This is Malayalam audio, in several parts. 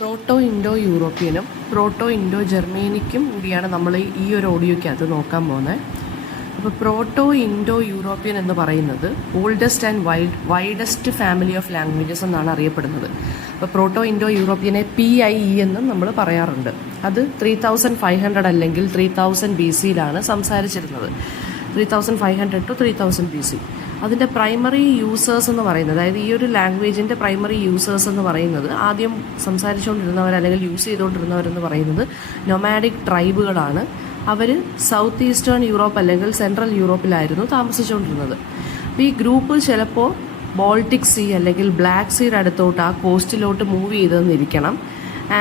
പ്രോട്ടോ ഇൻഡോ യൂറോപ്യനും പ്രോട്ടോ ഇൻഡോ ജർമ്മനിക്കും കൂടിയാണ് നമ്മൾ ഈ ഒരു ഓഡിയോയ്ക്കകത്ത് നോക്കാൻ പോകുന്നത്. അപ്പോൾ പ്രോട്ടോ ഇൻഡോ യൂറോപ്യൻ എന്ന് പറയുന്നത് oldest and widest family of languages എന്നാണ് അറിയപ്പെടുന്നത്. അപ്പോൾ പ്രോട്ടോ ഇൻഡോ യൂറോപ്യനെ PIE എന്നും നമ്മൾ പറയാറുണ്ട്. അത് 3500 അല്ലെങ്കിൽ 3000 BC-യിലാണ് സംസാരിച്ചിരുന്നത്. 3500 to 3000 BC. അതിൻ്റെ പ്രൈമറി യൂസേഴ്സ് എന്ന് പറയുന്നത്, അതായത് ഈ ഒരു ലാംഗ്വേജിൻ്റെ പ്രൈമറി യൂസേഴ്സ് എന്ന് പറയുന്നത്, ആദ്യം സംസാരിച്ചുകൊണ്ടിരുന്നവർ അല്ലെങ്കിൽ യൂസ് ചെയ്തുകൊണ്ടിരുന്നവരെന്ന് പറയുന്നത് നൊമാഡിക് ട്രൈബുകളാണ്. അവർ സൗത്ത് ഈസ്റ്റേൺ യൂറോപ്പ് അല്ലെങ്കിൽ സെൻട്രൽ യൂറോപ്പിലായിരുന്നു താമസിച്ചുകൊണ്ടിരുന്നത്. അപ്പോൾ ഈ ഗ്രൂപ്പ് ചിലപ്പോൾ ബോൾട്ടിക് സീ അല്ലെങ്കിൽ ബ്ലാക്ക് സീയുടെ അടുത്തോട്ട് ആ കോസ്റ്റിലോട്ട് മൂവ് ചെയ്തെന്നിരിക്കണം.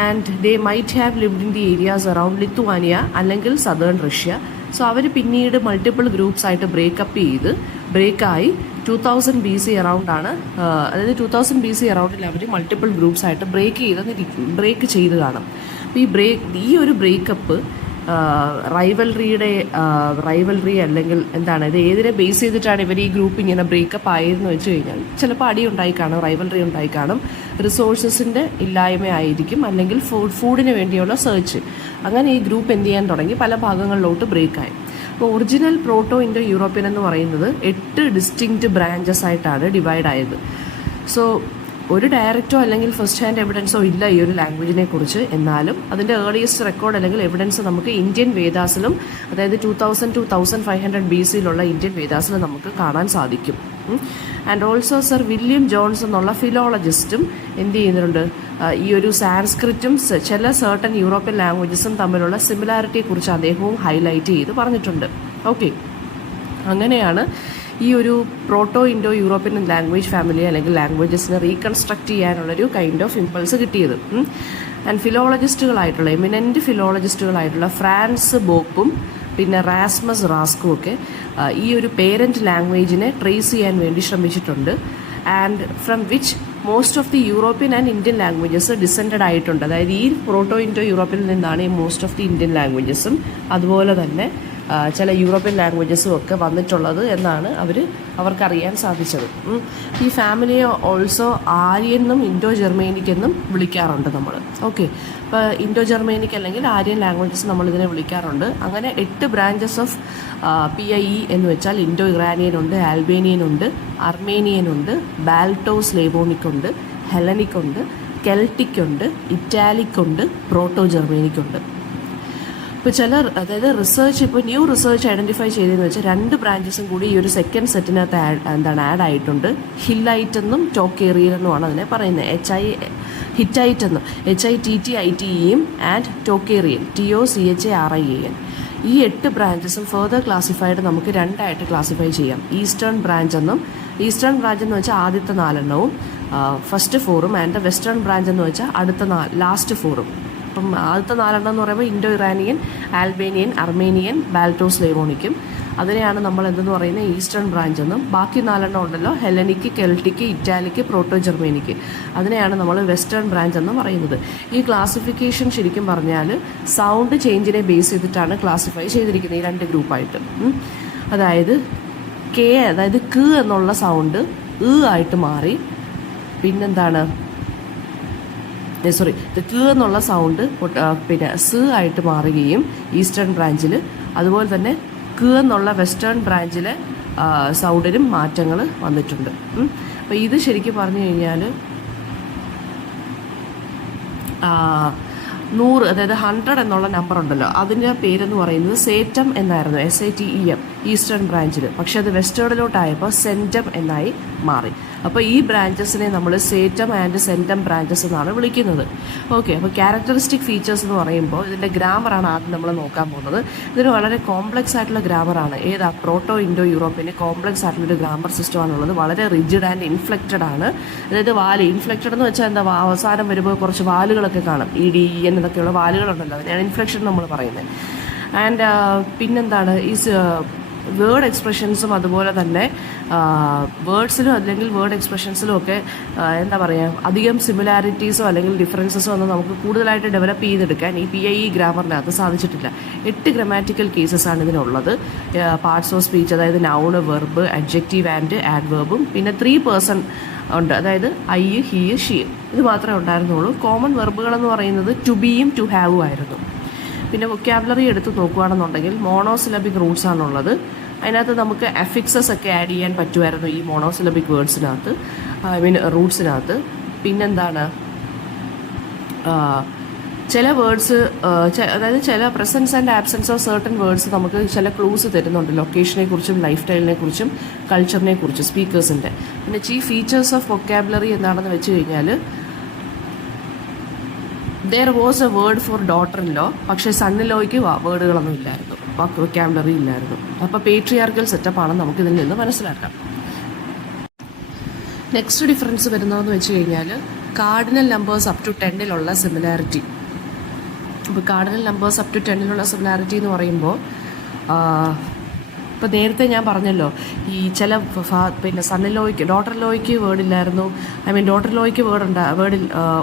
And they might have lived in the areas around Lithuania അല്ലെങ്കിൽ സദേൺ റഷ്യ. സോ അവർ പിന്നീട് മൾട്ടിപ്പിൾ ഗ്രൂപ്പ്സ് ആയിട്ട് ബ്രേക്കായി 2000 BC അറൗണ്ടാണ്, അതായത് 2000 BC അറൗണ്ടിൽ അവർ മൾട്ടിപ്പിൾ ഗ്രൂപ്പ്സ് ആയിട്ട് ബ്രേക്ക് ചെയ്ത് കാണും. അപ്പോൾ ഈ ഒരു ബ്രേക്കപ്പ് റൈവൽറി അല്ലെങ്കിൽ എന്താണ്, ഇത് ഏതിനെ ബേസ് ചെയ്തിട്ടാണ് ഇവർ ഈ ഗ്രൂപ്പ് ഇങ്ങനെ ബ്രേക്കപ്പ് ആയതെന്ന് വെച്ച് കഴിഞ്ഞാൽ ചിലപ്പോൾ അടി ഉണ്ടായി കാണും, റൈവൽറി ഉണ്ടായി കാണും, റിസോഴ്സസിൻ്റെ ഇല്ലായ്മ ആയിരിക്കും, അല്ലെങ്കിൽ ഫുഡിന് വേണ്ടിയുള്ള സെർച്ച്. അങ്ങനെ ഈ ഗ്രൂപ്പ് എന്ത് ചെയ്യാൻ തുടങ്ങി, പല ഭാഗങ്ങളിലോട്ട് ബ്രേക്കായി. അപ്പോൾ ഒറിജിനൽ പ്രോട്ടോ ഇൻഡോ യൂറോപ്യൻ എന്ന് പറയുന്നത് 8 ഡിസ്റ്റിങ്ക്റ്റ് ബ്രാഞ്ചസ് ആയിട്ടാണ് ഡിവൈഡ് ആയത്. സോ ഒരു ഡയറക്റ്റോ അല്ലെങ്കിൽ ഫസ്റ്റ് ഹാൻഡ് എവിഡൻസോ ഇല്ല ഈ ഒരു ലാംഗ്വേജിനെ കുറിച്ച്. എന്നാലും അതിൻ്റെ ഏർലിയസ്റ്റ് റെക്കോർഡ് അല്ലെങ്കിൽ എവിഡൻസ് നമുക്ക് ഇന്ത്യൻ വേദാസിലും, അതായത് 2000 to 1500 BC-യിലുള്ള ഇന്ത്യൻ വേദാസിലും നമുക്ക് കാണാൻ സാധിക്കും. And also sir William Jones എന്നുള്ള ഫിലോളജിസ്റ്റും എന്ത് ചെയ്യുന്നുണ്ട്, ഈ ഒരു സാൻസ്ക്രിറ്റും ചില സർട്ടൻ യൂറോപ്യൻ ലാംഗ്വേജസും തമ്മിലുള്ള സിമിലാരിറ്റിയെക്കുറിച്ച് അദ്ദേഹവും ഹൈലൈറ്റ് ചെയ്ത് പറഞ്ഞിട്ടുണ്ട്. ഓക്കെ, അങ്ങനെയാണ് ഈ ഒരു proto Indo European language family അല്ലെങ്കിൽ ലാംഗ്വേജസിനെ റീകൺസ്ട്രക്ട് ചെയ്യാനുള്ളൊരു കൈൻഡ് ഓഫ് ഇമ്പൾസ് കിട്ടിയത്. ആൻഡ് ഫിലോളജിസ്റ്റുകളായിട്ടുള്ള എമിനൻറ്റ് ഫിലോളജിസ്റ്റുകളായിട്ടുള്ള ഫ്രാൻസ് ബോപ്പും പിന്നെ റാസ്മസ് റാസ്കും ഒക്കെ ഈ ഒരു പേരൻറ്റ് ലാംഗ്വേജിനെ ട്രേസ് ചെയ്യാൻ വേണ്ടി ശ്രമിച്ചിട്ടുണ്ട്. And from which most of the European and Indian languages descended ആയിട്ടുണ്ട്. അതായത് ഈ പ്രോട്ടോ ഇൻഡോ യൂറോപ്പിൽ നിന്നാണ് ഈ മോസ്റ്റ് ഓഫ് ദി ഇന്ത്യൻ ലാംഗ്വേജസും അതുപോലെ തന്നെ ചില യൂറോപ്യൻ ലാംഗ്വേജസും ഒക്കെ വന്നിട്ടുള്ളത് എന്നാണ് അവർക്കറിയാൻ സാധിച്ചത്. ഈ ഫാമിലിയെ ഓൾസോ ആര്യൻ എന്നും ഇൻഡോ ജർമേനിക് എന്നും വിളിക്കാറുണ്ട് നമ്മൾ. ഓക്കെ, ഇപ്പോൾ ഇൻഡോ ജർമേനിക് അല്ലെങ്കിൽ ആര്യൻ ലാംഗ്വേജസ് നമ്മളിതിനെ വിളിക്കാറുണ്ട്. അങ്ങനെ 8 ബ്രാഞ്ചസ് ഓഫ് PIE എന്ന് വെച്ചാൽ ഇൻഡോ ഇറാനിയൻ ഉണ്ട്, ആൽബേനിയൻ ഉണ്ട്, അർമേനിയൻ ഉണ്ട്, ബാൽട്ടോ സ്ലേവോണിക് ഉണ്ട്, ഹെലനിക് ഉണ്ട്, കെൽട്ടിക് ഉണ്ട്, ഇറ്റാലിക് ഉണ്ട്, പ്രോട്ടോ ജർമേനിക് ഉണ്ട്. ഇപ്പോൾ അതായത് ന്യൂ റിസർച്ച് ഐഡൻറ്റിഫൈ ചെയ്തതെന്ന് വെച്ചാൽ 2 ബ്രാഞ്ചസും കൂടി ഈ ഒരു സെക്കൻഡ് സെറ്റിനകത്ത് ആഡ് ആയിട്ടുണ്ട്. ഹില്ലൈറ്റ് എന്നും ടോക്കേറിയൻ എന്നുമാണ് അതിനെ പറയുന്നത്. ഹിറ്റൈറ്റ് എന്നും HITTITEയും ആൻഡ് ടോക്കേറിയൻ TOCHARIAN. ഈ 8 ബ്രാഞ്ചസും ഫെർദർ ക്ലാസിഫൈഡ് നമുക്ക് 2 ആയിട്ട് ക്ലാസിഫൈ ചെയ്യാം. ഈസ്റ്റേൺ ബ്രാഞ്ച് എന്ന് വെച്ചാൽ ആദ്യത്തെ 4 എണ്ണവും ഫസ്റ്റ് 4ഉം, ആൻഡ് വെസ്റ്റേൺ ബ്രാഞ്ച് എന്ന് വെച്ചാൽ അടുത്ത ലാസ്റ്റ് 4ഉം. അപ്പം ആദ്യത്തെ 4 എണ്ണം എന്ന് പറയുമ്പോൾ ഇൻഡോ ഇറാനിയൻ, ആൽബേനിയൻ, അർമേനിയൻ, ബാൽട്ടോ സ്ലേവോണിക്കും. അതിനെയാണ് നമ്മൾ എന്തെന്ന് പറയുന്നത്, ഈസ്റ്റേൺ ബ്രാഞ്ച് എന്നും. ബാക്കി 4 എണ്ണം ഉണ്ടല്ലോ, ഹെലനിക്ക്, കെൽട്ടിക്ക്, ഇറ്റാലിക്ക്, പ്രോട്ടോ ജർമേനിക്ക്, അതിനെയാണ് നമ്മൾ വെസ്റ്റേൺ ബ്രാഞ്ച് എന്ന് പറയുന്നത്. ഈ ക്ലാസിഫിക്കേഷൻ ശരിക്കും പറഞ്ഞാൽ സൗണ്ട് ചേഞ്ചിനെ ബേസ് ചെയ്തിട്ടാണ് ക്ലാസിഫൈ ചെയ്തിരിക്കുന്നത് ഈ 2 ഗ്രൂപ്പായിട്ട്. അതായത് ക് എന്നുള്ള സൗണ്ട് ആയിട്ട് മാറി, പിന്നെന്താണ് ക് എന്നുള്ള സൗണ്ട് പിന്നെ ആയിട്ട് മാറുകയും ഈസ്റ്റേൺ ബ്രാഞ്ചിൽ, അതുപോലെ തന്നെ ക് എന്നുള്ള വെസ്റ്റേൺ ബ്രാഞ്ചിലെ സൗണ്ടിനും മാറ്റങ്ങൾ വന്നിട്ടുണ്ട്. അപ്പോൾ ഇത് ശരിക്കും പറഞ്ഞു കഴിഞ്ഞാൽ 100, അതായത് 100 എന്നുള്ള നമ്പർ ഉണ്ടല്ലോ, അതിൻ്റെ പേരെന്ന് പറയുന്നത് സേറ്റം എന്നായിരുന്നു, SATEM ഈസ്റ്റേൺ ബ്രാഞ്ചിൽ. പക്ഷെ അത് വെസ്റ്റേണിലോട്ടായപ്പോൾ സെൻറ്റം എന്നായി മാറി. അപ്പോൾ ഈ ബ്രാഞ്ചസിനെ നമ്മൾ സേറ്റം ആൻഡ് സെൻറ്റം ബ്രാഞ്ചസ് എന്നാണ് വിളിക്കുന്നത്. ഓക്കെ, അപ്പോൾ ക്യാരക്ടറിസ്റ്റിക് ഫീച്ചേഴ്സ് എന്ന് പറയുമ്പോൾ ഇതിൻ്റെ ഗ്രാമറാണ് ആദ്യം നമ്മൾ നോക്കാൻ പോകുന്നത്. ഇതിന് വളരെ കോംപ്ലക്സ് ആയിട്ടുള്ള ഗ്രാമറാണ്. പ്രോട്ടോ ഇൻഡോ യൂറോപ്പിന് കോംപ്ലക്സ് ആയിട്ടുള്ളൊരു ഗ്രാമർ സിസ്റ്റമാണുള്ളത്. വളരെ റിജിഡ് ആൻഡ് ഇൻഫ്ലെക്റ്റഡ് ആണ്. അതായത് ഇൻഫ്ലെക്റ്റഡ് എന്ന് വെച്ചാൽ എന്താ, അവസാനം വരുമ്പോൾ കുറച്ച് വാലുകളൊക്കെ കാണും, EDEN എന്നൊക്കെയുള്ള വാലുകളുണ്ടല്ലോ, അതിനാണ് ഇൻഫ്ലെക്ഷൻ നമ്മൾ പറയുന്നത്. ആൻഡ് പിന്നെന്താണ്, ഈ വേർഡ് എക്സ്പ്രഷൻസും അതുപോലെ തന്നെ വേർഡ്സിലും അല്ലെങ്കിൽ വേർഡ് എക്സ്പ്രഷൻസിലും ഒക്കെ എന്താ പറയുക, അധികം സിമിലാരിറ്റീസോ അല്ലെങ്കിൽ ഡിഫറൻസസോ ഒന്നും നമുക്ക് കൂടുതലായിട്ട് ഡെവലപ്പ് ചെയ്തെടുക്കാൻ ഈ PIE ഗ്രാമറിനകത്ത് സാധിച്ചിട്ടില്ല. 8 ഗ്രമാറ്റിക്കൽ കേസസ് ആണ് ഇതിനുള്ളത്. പാർട്സ് ഓഫ് സ്പീച്ച്, അതായത് നൗണ്, വെർബ്, അഡ്ജക്റ്റീവ് ആൻഡ് ആഡ്വേർബും, പിന്നെ 3 പേഴ്സൺ ഉണ്ട്. അതായത് ഐ, ഹി, ഷീ ഇത് മാത്രമേ ഉണ്ടായിരുന്നുള്ളൂ. കോമൺ വെർബുകളെന്ന് പറയുന്നത് ടു ബിയും ടു ഹാവും ആയിരുന്നു. പിന്നെ വൊക്കാബുലറി എടുത്ത് നോക്കുകയാണെന്നുണ്ടെങ്കിൽ മോണോസിലബിക് റൂട്ട്സ് ആണുള്ളത്. അതിനകത്ത് നമുക്ക് അഫിക്സസ് ഒക്കെ ആഡ് ചെയ്യാൻ പറ്റുമായിരുന്നു ഈ മോണോസിലബിക് വേർഡ്സിനകത്ത്, റൂട്ട്സിനകത്ത്. പിന്നെന്താണ്, ചില വേർഡ്സ്, അതായത് ചില presence and absence of certain words നമുക്ക് ചില ക്ലൂസ് തരുന്നുണ്ട് ലൊക്കേഷനെ കുറിച്ചും ലൈഫ് സ്റ്റൈലിനെ കുറിച്ചും കൾച്ചറിനെ കുറിച്ചും സ്പീക്കേഴ്സിൻ്റെ. പിന്നെ ചീഫ് ഫീച്ചേഴ്സ് ഓഫ് വൊക്കാബുലറി എന്താണെന്ന് വെച്ച് കഴിഞ്ഞാൽ there was A word for daughter in law, പക്ഷേ സണ്ണിലോയ്ക്ക് വേർഡുകളൊന്നും ഇല്ലായിരുന്നു, വൊക്കാബുലറി ഇല്ലായിരുന്നു. അപ്പോൾ പേട്രിയാർക്കൽ സെറ്റപ്പാണെന്ന് നമുക്കിതിൽ നിന്ന് മനസ്സിലാക്കാം. നെക്സ്റ്റ് ഡിഫറൻസ് വരുന്നതെന്ന് വെച്ച് കഴിഞ്ഞാൽ cardinal numbers up to 10 similarity. ഇപ്പോൾ cardinal numbers up to 10 similarity എന്ന് പറയുമ്പോൾ, ഇപ്പോൾ നേരത്തെ ഞാൻ പറഞ്ഞല്ലോ ഈ ചില പിന്നെ സണ്ണിലോയ്ക്ക് ഡോട്ടർ ലോയ്ക്ക് വേർഡ് ഇല്ലായിരുന്നു, ഡോട്ടർ ലോയ്ക്ക് വേർഡ്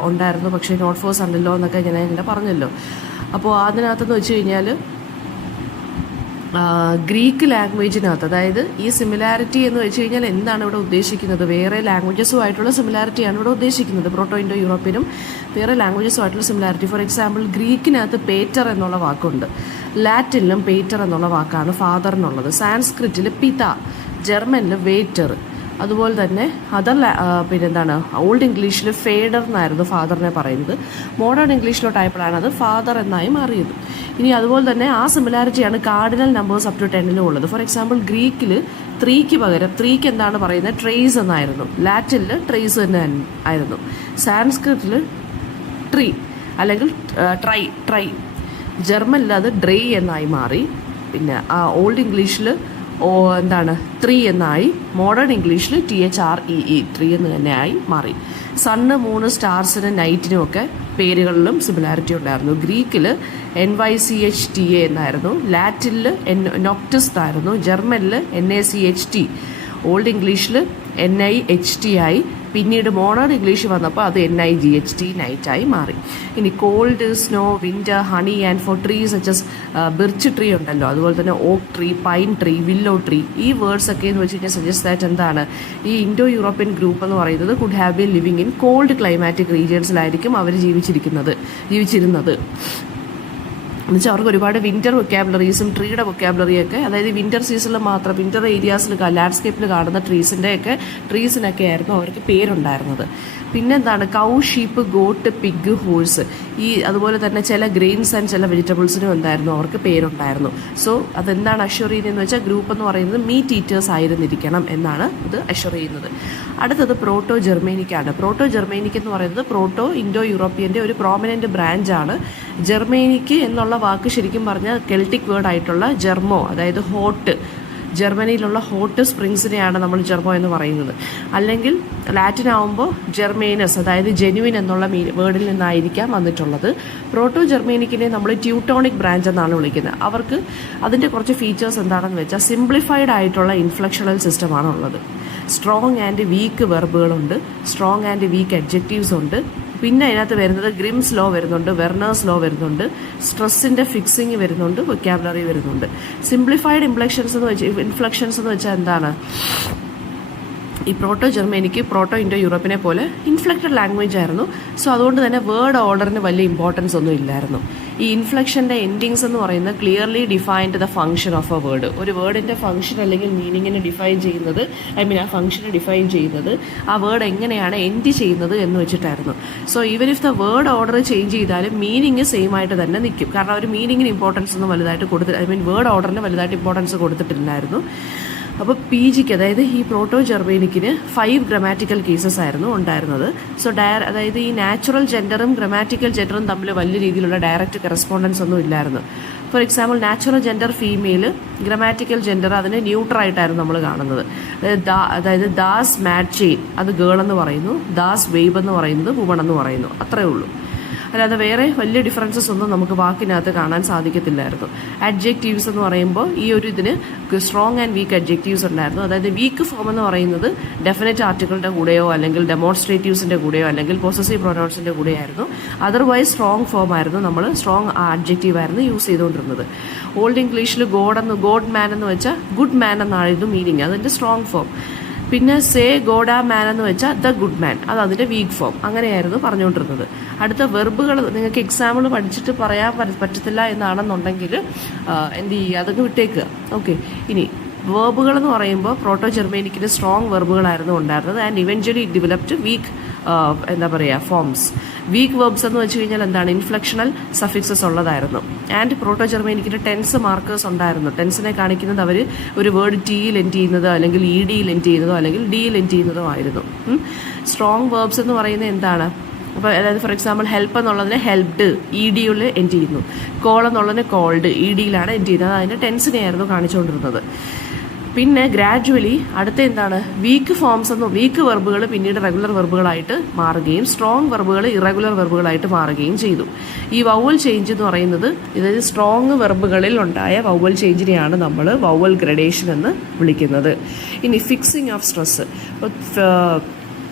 ഉണ്ടായിരുന്നു, പക്ഷേ നോട്ട് ഫോർ സണ്ണിലോ എന്നൊക്കെ ഞാൻ ഇങ്ങനെ പറഞ്ഞല്ലോ. അപ്പോൾ അതിനകത്തെന്ന് വെച്ച് കഴിഞ്ഞാൽ ഗ്രീക്ക് ലാംഗ്വേജിനകത്ത്, അതായത് ഈ സിമിലാരിറ്റി എന്ന് വെച്ച് കഴിഞ്ഞാൽ എന്താണ് ഇവിടെ ഉദ്ദേശിക്കുന്നത്, വേറെ ലാംഗ്വേജസുമായിട്ടുള്ള സിമിലാരിറ്റിയാണ് ഇവിടെ ഉദ്ദേശിക്കുന്നത്. പ്രോട്ടോ ഇൻഡോ യൂറോപ്യനും വേറെ ലാംഗ്വേജസുമായിട്ടുള്ള സിമിലാരിറ്റി. ഫോർ എക്സാമ്പിൾ ഗ്രീക്കിനകത്ത് പേറ്റർ എന്നുള്ള വാക്കുണ്ട്, ലാറ്റിനിലും പേറ്റർ എന്നുള്ള വാക്കാണ് ഫാദറിനുള്ളത്, സാൻസ്ക്രിറ്റിൽ പിത, ജർമ്മനിൽ വേറ്റർ, അതുപോലെ തന്നെ പിന്നെന്താണ് ഓൾഡ് ഇംഗ്ലീഷിൽ ഫേഡർ എന്നായിരുന്നു ഫാദറിനെ പറയുന്നത്. മോഡേൺ ഇംഗ്ലീഷിലോട്ടായപ്പോഴാണ് അത് ഫാദർ എന്നായി മാറിയത്. ഇനി അതുപോലെ തന്നെ ആ സിമിലാരിറ്റിയാണ് കാർഡിനൽ നമ്പേഴ്സ് അപ് ടു 10 ഉള്ളത്. ഫോർ എക്സാമ്പിൾ ഗ്രീക്കിൽ 3ക്ക് പകരം 3ക്ക് എന്താണ് പറയുന്നത്, ട്രേസ് എന്നായിരുന്നു, ലാറ്റിനിൽ ട്രേസ് തന്നെ ആയിരുന്നു, സാൻസ്ക്രിറ്റിൽ ട്രീ അല്ലെങ്കിൽ ട്രൈ, ജർമ്മനിൽ അത് ഡ്രൈ എന്നായി മാറി. പിന്നെ ഓൾഡ് ഇംഗ്ലീഷിൽ എന്താണ് 3 എന്നായി, മോഡേൺ ഇംഗ്ലീഷിൽ THREE 3 എന്ന് തന്നെയായി മാറി. സണ്ണ്, മൂണ്, സ്റ്റാർസിനും നൈറ്റിനും ഒക്കെ പേരുകളിലും സിമിലാരിറ്റി ഉണ്ടായിരുന്നു. ഗ്രീക്കിൽ NYCHTA എന്നായിരുന്നു, ലാറ്റിനിൽ നോക്ടസ് ആയിരുന്നു, ജർമ്മനിൽ NACHT, ഓൾഡ് ഇംഗ്ലീഷിൽ NIHT ആയി, പിന്നീട് മോഡേൺ ഇംഗ്ലീഷ് വന്നപ്പോൾ അത് NIGHT നൈറ്റായി മാറി. ഇനി cold, snow, winter, honey and for trees such as birch tree ഉണ്ടല്ലോ, അതുപോലെ തന്നെ oak tree, pine tree, willow tree, ഈ വേർഡ്സ് ഒക്കെ എന്ന് വെച്ച് കഴിഞ്ഞാൽ സജസ്റ്റ് ദാറ്റ് എന്താണ്, ഈ ഇൻഡോ യൂറോപ്യൻ ഗ്രൂപ്പ് എന്ന് പറയുന്നത് could have been living in cold climatic റീജിയൻസിലായിരിക്കും അവർ ജീവിച്ചിരുന്നത്. എന്നുവെച്ചാൽ അവർക്ക് ഒരുപാട് വിൻ്റർ വൊക്കാബുലറീസും ട്രീയുടെ വൊക്കാബുലറിയൊക്കെ, അതായത് വിൻ്റർ സീസണിൽ മാത്രം വിൻ്റർ ഏരിയാസിൽ ലാൻഡ്സ്കേപ്പിൽ കാണുന്ന ട്രീസിനൊക്കെ ആയിരുന്നു അവർക്ക് പേരുണ്ടായിരുന്നത്. പിന്നെന്താണ് കൗ, ഷീപ്പ്, ഗോട്ട്, പിഗ്, ഹോഴ്സ്, അതുപോലെ തന്നെ ചില ഗ്രെയിൻസ് ആൻഡ് ചില വെജിറ്റബിൾസിനും എന്തായിരുന്നു അവർക്ക് പേരുണ്ടായിരുന്നു. സോ അതെന്താണ് അഷ്വർ ചെയ്യുന്നതെന്ന് വെച്ചാൽ ഗ്രൂപ്പ് എന്ന് പറയുന്നത് മീറ്റ് ഈറ്റേഴ്സ് ആയിരുന്നിരിക്കണം എന്നാണ് ഇത് അഷ്വർ ചെയ്യുന്നത്. അടുത്തത് പ്രോട്ടോ ജർമേനിക്കാണ്. പ്രോട്ടോ ജർമേനിക്ക് എന്ന് പറയുന്നത് പ്രോട്ടോ ഇൻഡോ യൂറോപ്യൻ്റെ ഒരു പ്രോമിനൻ്റ് ബ്രാഞ്ചാണ്. ജർമേനിക്ക് എന്നുള്ള വാക്ക് ശരിക്കും പറഞ്ഞാൽ കെൽട്ടിക് വേർഡ് ആയിട്ടുള്ള ജെർമോ, അതായത് ഹോട്ട്, ജർമ്മനിയിലുള്ള ഹോട്ട് സ്പ്രിങ്സിനെയാണ് നമ്മൾ ജെർമോ എന്ന് പറയുന്നത്. അല്ലെങ്കിൽ ലാറ്റിൻ ആവുമ്പോൾ ജെർമേനസ്, അതായത് ജെനുവിൻ എന്നുള്ള വേർഡിൽ നിന്നായിരിക്കാം വന്നിട്ടുള്ളത്. പ്രോട്ടോ ജർമേനിക്കിനെ നമ്മൾ ട്യൂട്ടോണിക് ബ്രാഞ്ച് എന്നാണ് വിളിക്കുന്നത്. അവർക്ക് അതിൻ്റെ കുറച്ച് ഫീച്ചേഴ്സ് എന്താണെന്ന് വെച്ചാൽ സിംപ്ലിഫൈഡ് ആയിട്ടുള്ള ഇൻഫ്ലക്ഷണൽ സിസ്റ്റമാണ് ഉള്ളത്. സ്ട്രോങ് ആൻഡ് വീക്ക് വെർബുകളുണ്ട്, സ്ട്രോങ് ആൻഡ് വീക്ക് അഡ്ജക്റ്റീവ്സ് ഉണ്ട്. പിന്നെ അതിനകത്ത് വരുന്നത് ഗ്രിംസ് ലോ വരുന്നുണ്ട്, വെർണേഴ്സ് ലോ വരുന്നുണ്ട്, സ്ട്രെസ്സിൻ്റെ ഫിക്സിങ് വരുന്നുണ്ട്, വൊക്കാബുലറി വരുന്നുണ്ട്. സിംപ്ലിഫൈഡ് ഇൻഫ്ലക്ഷൻസ് എന്ന് വെച്ചാൽ എന്താണ്, ഈ പ്രോട്ടോ ജർമ്മനിക്ക് പ്രോട്ടോ ഇൻഡോ യൂറോപ്പിനെ പോലെ ഇൻഫ്ലക്റ്റഡ് ലാംഗ്വേജ് ആയിരുന്നു. സോ അതുകൊണ്ട് തന്നെ വേർഡ് ഓർഡറിന് വലിയ ഇമ്പോർട്ടൻസ് ഒന്നും ഇല്ലായിരുന്നു. ഈ ഇൻഫ്ലക്ഷൻ്റെ എൻഡിങ്സ് എന്ന് പറയുന്നത് clearly defined the function of A word. ഒരു വേർഡിൻ്റെ ഫംഗ്ഷൻ അല്ലെങ്കിൽ മീനിങ്ങിനെ ഡിഫൈൻ ചെയ്യുന്നത്, ആ ഫംഗ്ഷനെ ഡിഫൈൻ ചെയ്യുന്നത് ആ വേർഡ് എങ്ങനെയാണ് എൻഡ് ചെയ്യുന്നത് എന്ന് വെച്ചിട്ടായിരുന്നു. So even if the word order change ചെയ്താലും മീനിങ് സെയിം ആയിട്ട് തന്നെ നിൽക്കും. കാരണം അവർ മീനിങ്ങിന് ഇമ്പോർട്ടൻസ് ഒന്നും വലുതായിട്ട് വേർഡ് ഓർഡറിന് വലുതായിട്ട് ഇമ്പോർട്ടൻസ് കൊടുത്തിട്ടില്ലായിരുന്നു. അപ്പോൾ PGക്ക്, അതായത് ഈ പ്രോട്ടോ ജർമേനിക്കിന് 5 ഗ്രമാറ്റിക്കൽ കേസസ് ആയിരുന്നു ഉണ്ടായിരുന്നത്. സോ അതായത് ഈ നാച്ചുറൽ ജെൻഡറും ഗ്രാമാറ്റിക്കൽ ജെൻഡറും തമ്മിൽ വലിയ രീതിയിലുള്ള ഡയറക്റ്റ് കറസ്പോണ്ടൻസ് ഒന്നും ഇല്ലായിരുന്നു. For example natural gender female, grammatical gender അതിന് ന്യൂട്രായിട്ടായിരുന്നു നമ്മൾ കാണുന്നത്. അതായത് ദാസ് മാഡ് ചെയിൻ അത് ഗേൾ എന്ന് പറയുന്നു, ദാസ് വെയ്ബ് എന്ന് പറയുന്നത് വുമൺ എന്ന് പറയുന്നു, അത്രയേ ഉള്ളൂ. അല്ലാതെ വേറെ വലിയ ഡിഫറൻസസ് ഒന്നും നമുക്ക് വാക്കിനകത്ത് കാണാൻ സാധിക്കത്തില്ലായിരുന്നു. അഡ്ജക്റ്റീവ്സ് എന്ന് പറയുമ്പോൾ ഈ ഒരു ഇതിന് സ്ട്രോങ് ആൻഡ് വീക്ക് അഡ്ജക്റ്റീവ്സ് ഉണ്ടായിരുന്നു. അതായത് വീക്ക് ഫോം എന്ന് പറയുന്നത് ഡെഫിനറ്റ് ആർട്ടിക്കിളിൻ്റെ കൂടെയോ അല്ലെങ്കിൽ ഡെമോൺസ്ട്രേറ്റീവ്സിൻ്റെ കൂടെയോ അല്ലെങ്കിൽ പൊസസീവ് പ്രൊനൗൺസിൻ്റെ കൂടെയായിരുന്നു. അതർവൈസ് സ്ട്രോങ് ഫോം ആയിരുന്നു, നമ്മൾ സ്ട്രോങ് അഡ്ജക്റ്റീവ് ആയിരുന്നു യൂസ് ചെയ്തുകൊണ്ടിരുന്നത്. ഓൾഡ് ഇംഗ്ലീഷിൽ ഗോഡ് മാൻ എന്ന് വെച്ചാൽ ഗുഡ് മാൻ എന്നായിരുന്നു മീനിങ്, അതിൻ്റെ സ്ട്രോങ് ഫോം. പിന്നെ സേ ഗോഡ മാൻ എന്ന് വെച്ചാൽ ദ ഗുഡ് മാൻ, അത് അതിൻ്റെ വീക്ക് ഫോം. അങ്ങനെയായിരുന്നു പറഞ്ഞുകൊണ്ടിരുന്നത്. അടുത്ത വെർബുകൾ നിങ്ങൾക്ക് എക്സാമ്പിൾ പഠിച്ചിട്ട് പറയാൻ പറ്റത്തില്ല എന്നാണെന്നുണ്ടെങ്കിൽ എന്ത് ചെയ്യുക, അതൊക്കെ വിട്ടേക്കുക. ഓക്കെ, ഇനി വെർബുകൾ എന്ന് പറയുമ്പോൾ പ്രോട്ടോ ജർമേനിക്കിന് സ്ട്രോങ് വെർബുകളായിരുന്നു ഉണ്ടായിരുന്നത്. And eventually it developed weak എന്താ പറയുക ഫോംസ്. വീക്ക് വെർബ്സ് എന്ന് വെച്ച് കഴിഞ്ഞാൽ എന്താണ്, ഇൻഫ്ലക്ഷണൽ സഫിക്സസ് ഉള്ളതായിരുന്നു. ആൻഡ് പ്രോട്ടോ ജർമേനിക്കിന് ടെൻസ് മാർക്കേഴ്സ് ഉണ്ടായിരുന്നു. ടെൻസിനെ കാണിക്കുന്നത് അവർ ഒരു വേർഡ് ടിയിൽ എൻഡ് ചെയ്യുന്നതോ അല്ലെങ്കിൽ ഇ ഡിയിൽ എൻഡ് ചെയ്യുന്നതോ അല്ലെങ്കിൽ ഡിയിൽ എൻഡ് ചെയ്യുന്നതോ ആയിരുന്നു. സ്ട്രോങ് വെർബ്സ് എന്ന് പറയുന്നത് എന്താണ്, അപ്പോൾ അതായത് ഫോർ എക്സാമ്പിൾ ഹെൽപ്പ് എന്നുള്ളതിന് ഹെൽപ്ഡ് ഇ ഡിയിൽ എൻഡ് ചെയ്യുന്നു. കോൾ എന്നുള്ളതിന് കോൾഡ് ഇ ഡിയിലാണ് എൻഡ് ചെയ്യുന്നത്. അതിൻ്റെ ടെൻസിനെയായിരുന്നു കാണിച്ചുകൊണ്ടിരുന്നത്. പിന്നെ ഗ്രാജുവലി അടുത്ത എന്താണ്, വീക്ക് ഫോംസ് എന്ന വീക്ക് വെർബുകൾ പിന്നീട് റെഗുലർ വെർബുകളായിട്ട് മാറുകയും സ്ട്രോങ് വെർബുകൾ ഇറഗുലർ വെർബുകളായിട്ട് മാറുകയും ചെയ്തു. ഈ വൗവൽ ചേഞ്ച് എന്ന് പറയുന്നത്, അതായത് സ്ട്രോങ് വെർബുകളിൽ ഉണ്ടായ വൗവൽ ചേഞ്ചിനെയാണ് നമ്മൾ വൗവൽ ഗ്രഡേഷൻ എന്ന് വിളിക്കുന്നത്. ഇനി fixing of stress,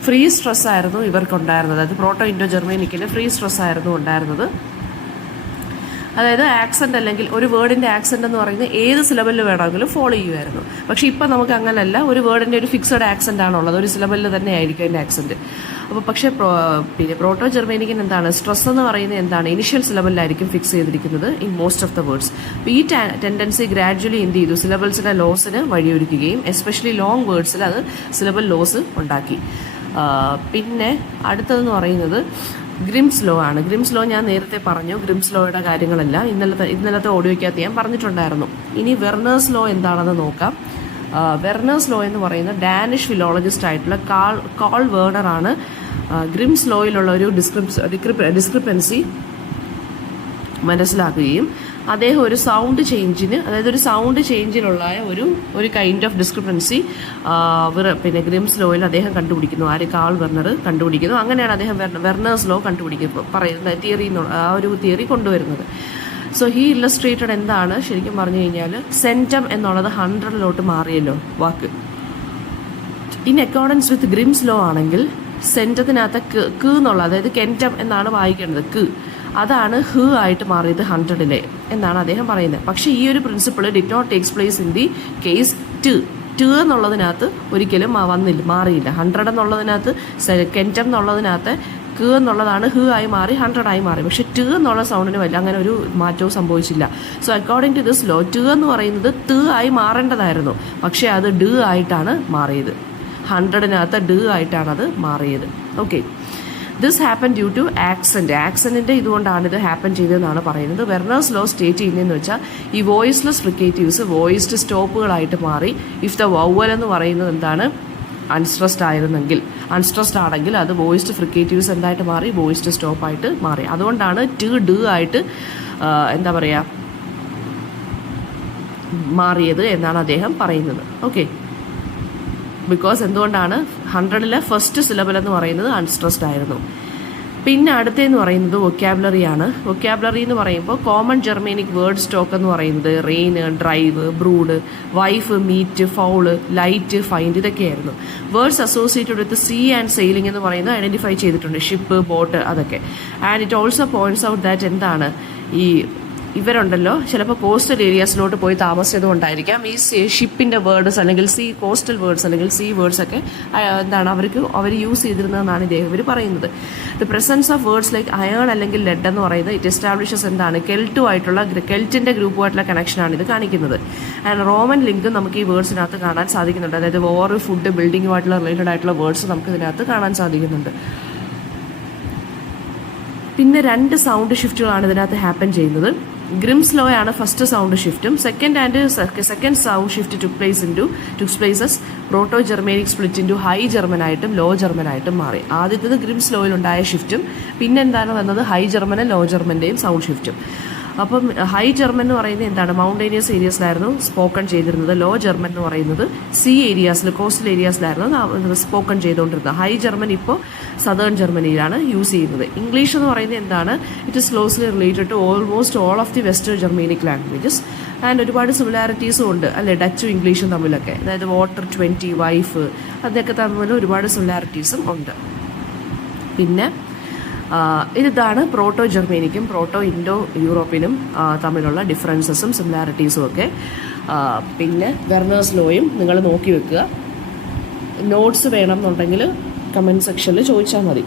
free stress ആയിരുന്നു ഇവർക്കുണ്ടായിരുന്നത്. അതായത് പ്രോട്ടോ ഇൻഡോ ജർമേനിക്കിന് ഫ്രീ സ്ട്രെസ് ആയിരുന്നു ഉണ്ടായിരുന്നത്. അതായത് ആക്സെൻ്റ് അല്ലെങ്കിൽ ഒരു വേർഡിൻ്റെ ആക്സെൻ്റ് എന്ന് പറയുന്നത് ഏത് സിലബലിൽ വേണമെങ്കിലും ഫോളോ ചെയ്യുമായിരുന്നു. പക്ഷേ ഇപ്പം നമുക്ക് അങ്ങനെയല്ല, ഒരു വേർഡിൻ്റെ ഒരു ഫിക്സഡ് ആക്സെൻ്റ് ആണുള്ളത്, ഒരു സിലബലിൽ തന്നെ ആയിരിക്കും അതിൻ്റെ ആക്സെൻറ്റ്. അപ്പോൾ പക്ഷേ പിന്നെ പ്രോട്ടോ ജർമേനിക്കിന് എന്താണ്, സ്ട്രെസ് എന്ന് പറയുന്നത് എന്താണ്, ഇനിഷ്യൽ സിലബലിലായിരിക്കും ഫിക്സ് ചെയ്തിരിക്കുന്നത് in most of the words. അപ്പോൾ ഈ ടെൻഡൻസി ഗ്രാജുവലി എന്ത് ചെയ്തു, സിലബിൾസിൻ്റെ ലോസിന് വഴിയൊരുക്കുകയും എസ്പെഷ്യലി ലോങ് വേർഡ്സിൽ അത് സിലബൽ ലോസ് ഉണ്ടാക്കി. പിന്നെ അടുത്തതെന്ന് പറയുന്നത് ഗ്രിംസ് ലോ ആണ്. ഗ്രിംസ് ലോ ഞാൻ നേരത്തെ പറഞ്ഞു, ഗ്രിംസ് ലോയുടെ കാര്യങ്ങളെല്ലാം ഇന്നലത്തെ ഓഡിയോയ്ക്കകത്ത് ഞാൻ പറഞ്ഞിട്ടുണ്ടായിരുന്നു. ഇനി വെർണേഴ്സ് ലോ എന്താണെന്ന് നോക്കാം. വെർണേഴ്സ് ലോ എന്ന് പറയുന്ന ഡാനിഷ് ഫിലോളജിസ്റ്റ് ആയിട്ടുള്ള കാൾ വേർണർ ആണ് ഗ്രിംസ് ലോയിലുള്ള ഒരു ഡിസ്ക്രിപ്പൻസി മനസ്സിലാക്കുകയും അദ്ദേഹം ഒരു സൗണ്ട് ചേഞ്ചിന്, അതായത് ഒരു സൗണ്ട് ചേഞ്ചിലുള്ള ഒരു കൈൻഡ് ഓഫ് ഡിസ്ക്രിപ്പൻസി പിന്നെ ഗ്രിംസ് ലോയിൽ അദ്ദേഹം കണ്ടുപിടിക്കുന്നു. കാൾ വെർണർ കണ്ടുപിടിക്കുന്നു. അങ്ങനെയാണ് അദ്ദേഹം വെർണേഴ്സ് ലോ കണ്ടുപിടിക്കുന്നത്, പറയുന്ന തിയറി, ആ ഒരു തിയറി കൊണ്ടുവരുന്നത്. സോ ഹി ഇല്ലസ്ട്രേറ്റഡ് എന്താണ് ശരിക്കും പറഞ്ഞു കഴിഞ്ഞാൽ, സെൻറ്റം എന്നുള്ളത് 100 മാറിയല്ലോ വാക്ക്. In accordance with Grimm's law ആണെങ്കിൽ സെൻറ്റത്തിനകത്ത് ക് എന്നുള്ള, അതായത് കെൻറ്റം എന്നാണ് വായിക്കേണ്ടത്, ക് അതാണ് ഹ് ആയിട്ട് മാറിയത് 100 എന്നാണ് അദ്ദേഹം പറയുന്നത്. പക്ഷേ ഈ ഒരു principle did not takes place in the case two എന്നുള്ളതിനകത്ത് ഒരിക്കലും മാറിയില്ല. 100 എന്നുള്ളതിനകത്ത് കെൻറ്റം എന്നുള്ളതിനകത്ത് ക് എന്നുള്ളതാണ് ഹ് ആയി മാറി 100 ആയി മാറി. പക്ഷെ ടു എന്നുള്ള സൗണ്ടിന് അങ്ങനെ ഒരു മാറ്റവും സംഭവിച്ചില്ല. So according to this law two എന്ന് പറയുന്നത് ത് ആയി മാറേണ്ടതായിരുന്നു, പക്ഷേ അത് ഡ് ആയിട്ടാണ് മാറിയത്. 100-നകത്ത് ഡ് ആയിട്ടാണ് അത് മാറിയത്. Okay, this happen due to ആക്സെൻറ്റിൻ്റെ ഇതുകൊണ്ടാണ് ഇത് ഹാപ്പൻ ചെയ്തതെന്നാണ് പറയുന്നത്. വെർണേഴ്സ് ലോ സ്റ്റേറ്റ് ചെയ്യുന്നതെന്ന് വെച്ചാൽ ഈ വോയിസ്ലെസ് ഫ്രിക്കേറ്റീവ്സ് വോയിസ്ഡ് സ്റ്റോപ്പുകളായിട്ട് മാറി. ഇഫ് ദ വൗവൽ എന്ന് പറയുന്നത് എന്താണ്, അൺസ്ട്രെസ്ഡ് ആണെങ്കിൽ അത് വോയിസ്ഡ് ഫ്രിക്കേറ്റീവ്സ് എന്തായിട്ട് മാറി, വോയിസ്ഡ് സ്റ്റോപ്പായിട്ട് മാറി. അതുകൊണ്ടാണ് ടു ഡ് ആയിട്ട് എന്താ പറയുക മാറിയത് എന്നാണ് അദ്ദേഹം പറയുന്നത്. ഓക്കെ, ബിക്കോസ് എന്തുകൊണ്ടാണ് 100-ലെ ഫസ്റ്റ് സിലബൽ എന്ന് പറയുന്നത് അൺസ്ട്രെസ്ഡ് ആയിരുന്നു. പിന്നെ അടുത്തതെന്ന് പറയുന്നത് വൊക്കാബുലറി ആണ്. വൊക്കാബുലറി എന്ന് പറയുമ്പോൾ കോമൺ ജർമേനിക് വേർഡ് സ്റ്റോക്ക് എന്ന് പറയുന്നത് rain, drive, brood, wife, meat, fowl, light, find ഇതൊക്കെയായിരുന്നു. Words associated with sea and sailing എന്ന് പറയുന്നത് ഐഡന്റിഫൈ ചെയ്തിട്ടുണ്ട്, ഷിപ്പ്, ബോട്ട്, അതൊക്കെ. And it also points out that എന്താണ്, ഈ ഇവരുണ്ടല്ലോ ചിലപ്പോൾ കോസ്റ്റൽ ഏരിയാസിലോട്ട് പോയി താമസിച്ചതുകൊണ്ടായിരിക്കാം ഈ ഷിപ്പിൻ്റെ വേർഡ്സ് അല്ലെങ്കിൽ കോസ്റ്റൽ വേർഡ്സ് അല്ലെങ്കിൽ സീ വേർഡ്സ് ഒക്കെ എന്താണ് അവർ യൂസ് ചെയ്തിരുന്നതെന്നാണ് ഇവർ പറയുന്നത്. The presence of words like iron അല്ലെങ്കിൽ ലെഡ് എന്ന് പറയുന്നത് ഇറ്റ് എസ്റ്റാബ്ലിഷസ് എന്താണ്, കെൽറ്റിൻ്റെ ഗ്രൂപ്പുമായിട്ടുള്ള കണക്ഷനാണ് ഇത് കാണിക്കുന്നത്. ആൻഡ് റോമൻ ലിങ്ക് നമുക്ക് ഈ വേർഡ്സിനകത്ത് കാണാൻ സാധിക്കുന്നുണ്ട്. അതായത് വോർ, ഫുഡ്, ബിൽഡിങ്ങുമായിട്ടുള്ള റിലേറ്റഡ് ആയിട്ടുള്ള വേർഡ്സ് നമുക്ക് ഇതിനകത്ത് കാണാൻ സാധിക്കുന്നുണ്ട്. പിന്നെ 2 സൗണ്ട് ഷിഫ്റ്റുകളാണ് ഇതിനകത്ത് ഹാപ്പൻ ചെയ്യുന്നത്. ഗ്രിംസ് ലോ ആണ് ഫസ്റ്റ് സൗണ്ട് ഷിഫ്റ്റും. Second sound shift takes places proto Germanic split into high German ആയിട്ടും ലോ ജർമ്മൻ ആയിട്ടും മാറി. ആദ്യത്തേത് ഗ്രിംസ് ലോയിൽ ഉണ്ടായ ഷിഫ്റ്റും പിന്നെന്താണ് വന്നത് ഹൈ ജർമ്മനും ലോ ജർമ്മൻ്റെയും സൗണ്ട് ഷിഫ്റ്റും. അപ്പം ഹൈ ജർമ്മൻ എന്ന് പറയുന്നത് എന്താണ്, മൗണ്ടേനിയസ് ഏരിയസിലായിരുന്നു സ്പോക്കൺ ചെയ്തിരുന്നത്. ലോ ജർമ്മൻ എന്ന് പറയുന്നത് സീ ഏരിയാസിൽ, കോസ്റ്റൽ ഏരിയാസിലായിരുന്നു സ്പോക്കൺ ചെയ്തുകൊണ്ടിരുന്നത്. ഹൈ ജർമ്മൻ ഇപ്പോൾ സദേൺ ജർമ്മനിയിലാണ് യൂസ് ചെയ്യുന്നത്. ഇംഗ്ലീഷ് എന്ന് പറയുന്നത് എന്താണ്, it is closely related to almost all of the western Germanic languages. And ഒരുപാട് സിമിലാരിറ്റീസും ഉണ്ട് അല്ലേ ഡച്ചും ഇംഗ്ലീഷും തമ്മിലൊക്കെ. അതായത് വാട്ടർ, 20, വൈഫ്, അതൊക്കെ തമ്മിൽ ഒരുപാട് സിമിലാരിറ്റീസും ഉണ്ട്. പിന്നെ ഇതാണ് പ്രോട്ടോ ജർമേനിക്കും പ്രോട്ടോ ഇൻഡോ യൂറോപ്പിനും തമ്മിലുള്ള ഡിഫറൻസസും സിമിലാരിറ്റീസും ഒക്കെ. പിന്നെ വെർണേഴ്സ് ലോയും നിങ്ങൾ നോക്കി വെക്കുക. നോട്ട്സ് വേണം എന്നുണ്ടെങ്കിൽ കമൻറ്റ് സെക്ഷനിൽ ചോദിച്ചാൽ മതി.